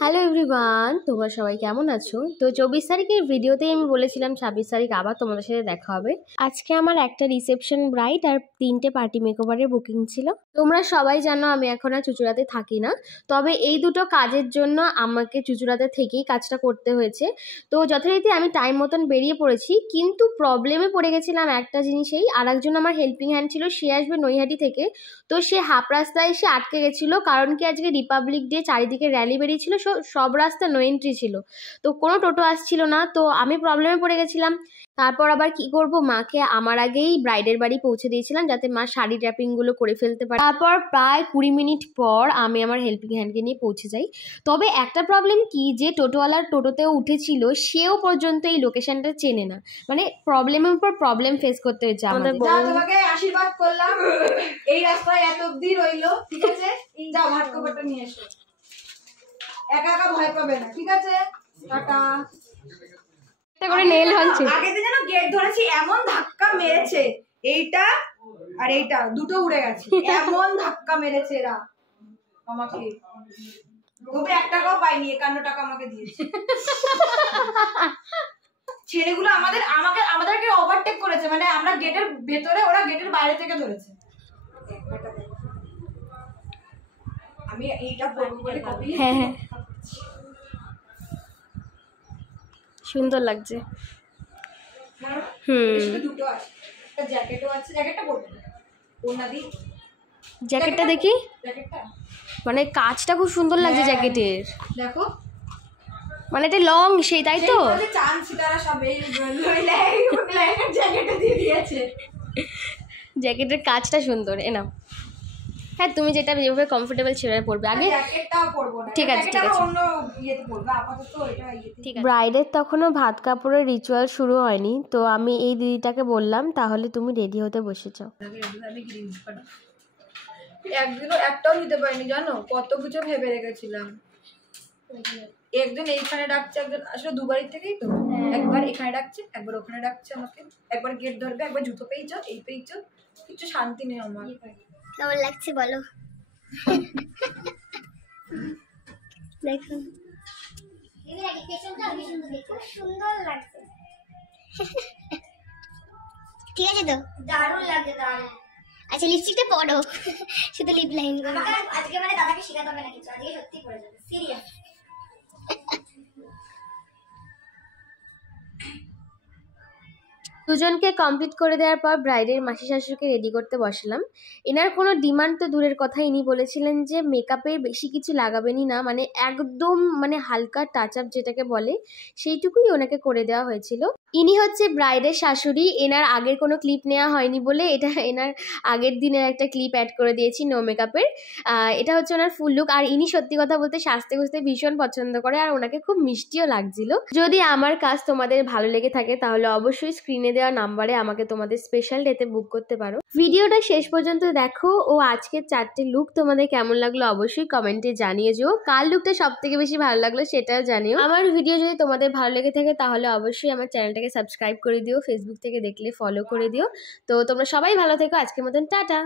Hello everyone, তোমরা সবাই কেমন আছো? তো 24 তারিখের ভিডিওতেই আমি বলেছিলাম 26 তারিখ আবার তোমাদের সাথে দেখা হবে। আজকে আমার একটা রিসেপশন ব্রাইড আর 3টে পার্টি মেকওভারের বুকিং ছিল। তোমরা সবাই জানো আমি এখন আর চুঁচুড়াতে থাকি না, তবে এই দুটো কাজের জন্য আমাকে চুঁচুড়াতে থেকেই কাজটা করতে হয়েছে। তো যথারীতি আমি টাইম মতন বেরিয়ে পড়েছি, কিন্তু প্রবলেমে পড়ে গেছিলাম একটা জিনিসেই। আর একজন আমার হেল্পিং হ্যান্ড ছিল, সে আসবে নৈহাটি থেকে। তো সে হাফ রাস্তায় এসে আটকে গেছিলো, কারণ কি আজকে রিপাবলিক ডে, চারিদিকে র্যালি বেরিয়েছিল, সব রাস্তা নো এন্ট্রি ছিল। তো কোনো টোটো আসছিল না, তো আমি প্রবলেমে পড়ে গেছিলাম। তারপর আবার কি করব, মাকে আমার আগেই ব্রাইডের বাড়ি পৌঁছে দিয়েছিলাম যাতে মা শাড়ি ড্র্যাপিংগুলো করে ফেলতে পারে। তারপর প্রায় 20 মিনিট পর আমি আমার হেল্পিং হ্যান্ডকে নিয়ে পৌঁছে যাই। তবে একটা প্রবলেম কি, যে টোটোওয়ালার টোটোতেও উঠেছিল সেও পর্যন্ত এই লোকেশনটা চেনে না। মানে প্রবলেমের উপর প্রবলেম ফেস করতে হচ্ছে আমাদের। তোমাকে আশীর্বাদ করলাম, এই রাস্তায় এত অবধি রইলো, ঠিক আছে? যাও ভাত খাবারটা নিয়ে এসো, একা একা ভয় পাবে না, ঠিক আছে? টাটা। করে নেল ভাঙছে। আগের দিন যেন গেট ধরেছি, এমন ধাক্কা মেরেছে, এইটা আর এইটা দুটো উড়ে গেছে, এমন ধাক্কা মেরেছে এরা আমাকে। তবে 1 টাকাও পাইনি, 51 টাকা আমাকে দিয়েছে। ছেলেগুলো আমাদেরকে ওভারটেক করেছে, মানে আমরা গেটের ভেতরে, ওরা গেটের বাইরে থেকে ধরেছে। আমি এইটা পরবো বলে কপি। হ্যাঁ হ্যাঁ, সুন্দর লাগছে। দুটো আছে, একটা জ্যাকেটও আছে, জ্যাকেটটা পরবে না, ওনা দি জ্যাকেটটা দেখি, জ্যাকেটটা মানে কাজটা খুব সুন্দর লাগছে জ্যাকেটের। দেখো, মানে এটা লং সেই, তাই তো? চাঁদ সিতারা সব এই জ্যাকেটে দিয়ে দিয়েছে। জ্যাকেটের কাজটা সুন্দর। না হ্যাঁ, তুমি যেটা যেভাবে কমফোর্টেবল সেভাবে পরবে। আগে জ্যাকেটটাও পরবো না, ঠিক আছে ঠিক আছে, অন্য ইয়েতে পরবো, আপাতত এটা ইয়েতে। ঠিক আছে। ব্রাইডের তখনও ভাত কাপড়ের রিচুয়াল শুরু হয়নি, তো আমি এই দিদিটাকে বললাম তাহলে তুমি রেডি হতে বসে যাও। একদিনও একটাও নিতে পারিনি, জানো কত কিছু ভেবে রেখেছিলাম। একজন এইখানে ডাকছে, একজন আসলে দুবারই থেকেই তো, একবার এখানে ডাকছে, একবার ওখানে ডাকছে আমাকে, একবার গেট ধরবে, একবার জুতো পেয়েছ, এই পেয়েছ, কিছু শান্তি নেই আমার। কেমন লাগছে বলো? দেখো সুন্দর লাগছে, ঠিক আছে তো? দারুণ লাগছে, দারুণ। আচ্ছা লিপস্টিকটা পরো, শুধু লিপ লাইন করো। আজকে মানে দাদাকে শেখাতে হবে না কিছু, আজকে সত্যি পড়ে যাবে, সিরিয়াস। দুজনকে কমপ্লিট করে দেওয়ার পর ব্রাইডের মাসি শাশুড়িকে রেডি করতে বসলাম। এনার কোনো ডিমান্ড তো দূরের কথা, ইনি বলেছিলেন যে মেকআপে বেশি কিছু লাগাবেনই না, মানে একদম মানে হালকা টাচ আপ যেটাকে বলে সেইটুকুই ওনাকে করে দেওয়া হয়েছিল। ইনি হচ্ছে ব্রাইডের শাশুড়ি। এনার আগের কোনো ক্লিপ নেওয়া হয়নি বলে এটা এনার আগের দিনের একটা ক্লিপ অ্যাড করে দিয়েছি নো মেকআপের। এটা হচ্ছে ওনার ফুল লুক। আর ইনি সত্যি কথা বলতে সাজতে গুজতে ভীষণ পছন্দ করে, আর ওনাকে খুব মিষ্টিও লাগছিল। যদি আমার কাজ তোমাদের ভালো লেগে থাকে তাহলে অবশ্যই স্ক্রিনে দেওয়া নাম্বারে আমাকে তোমাদের স্পেশাল ডেতে বুক করতে পারো। ভিডিওটা শেষ পর্যন্ত দেখো, ও আজকের 4টে লুক তোমাদের কেমন লাগলো অবশ্যই কমেন্টে জানিয়ে যেও। কার লুকটা সব থেকে বেশি ভালো লাগলো সেটাও জানিও। আমার ভিডিও যদি তোমাদের ভালো লেগে থাকে তাহলে অবশ্যই আমার চ্যানেলটাকে সাবস্ক্রাইব করে দিও, ফেসবুক থেকে দেখলে ফলো করে দিও। তো তোমরা সবাই ভালো থেকো, আজকের মতন টাটা।